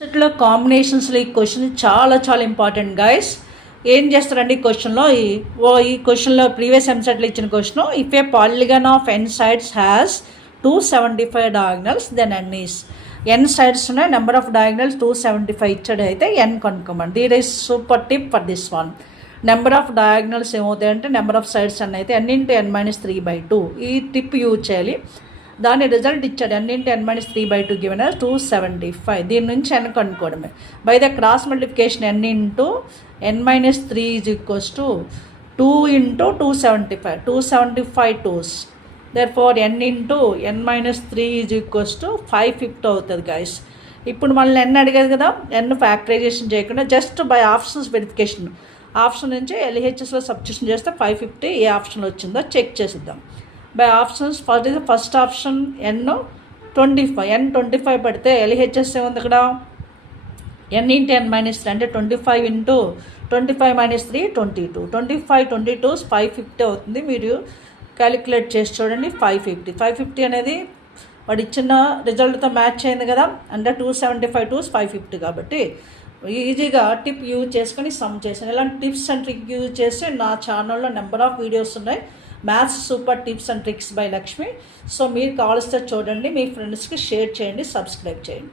ఇట్లా కాంబినేషన్స్లో ఈ క్వశ్చన్ చాలా చాలా ఇంపార్టెంట్ గైస్. ఏం చేస్తారండి ఈ క్వశ్చన్లో, ఈ క్వశ్చన్లో ప్రీవియస్ ఎంసెట్లో ఇచ్చిన question, if a polygon of n sides has 275 diagonals then n is. N sides ఉన్నాయి, నెంబర్ ఆఫ్ డయాగ్నల్స్ 275 ఇచ్చాడు, అయితే ఎన్ కనుక్కోమండి. This is super tip for this one. Number of diagonals ఏమవుతాయంటే నెంబర్ ఆఫ్ సైడ్స్ అన్న అయితే n × n-3/2. ఈ tip use చేయాలి. దాని రిజల్ట్ ఇచ్చాడు n × n-3/2 గివెన్ 275. దీని నుంచి n కనుక్కోవడమే. By the cross multiplication n × n-3 = 2 × 275. 275 2s. therefore n × n-3 = 550 అవుతుంది గైస్. ఇప్పుడు మళ్ళీ n అడిగేది కదా, n ఫ్యాక్టరైజేషన్ చేయకుండా just by options verification, option నుంచి ఎల్హెచ్ఎస్లో సబ్స్టిట్యూషన్ చేస్తే 550 ఏ ఆప్షన్లో వచ్చిందో చెక్ చేసిద్దాం. By options first option n25. n25 పెడితే ఎల్హెచ్ఎస్ ఏముంది ఇక్కడ, n × n-3 అంటే 25 × 25 - 3 22. 25 22 550 అవుతుంది. మీరు క్యాలిక్యులేట్ చేసి చూడండి. 550 అనేది వాడు ఇచ్చిన రిజల్ట్తో మ్యాచ్ అయింది కదా, అంటే 275 2 550 కాబట్టి ఈజీగా టిప్ యూజ్ చేసుకొని సమ్ చేసాను. ఇలాంటి టిప్స్ అండ్ ట్రిక్ యూజ్ చేసి నా ఛానల్లో నెంబర్ ఆఫ్ వీడియోస్ ఉన్నాయి. Maths super tips and tricks by Lakshmi. So మీరు కావాల్స్తే చూడండి, మీ ఫ్రెండ్స్కి షేర్ చేయండి, సబ్స్క్రైబ్ చేయండి.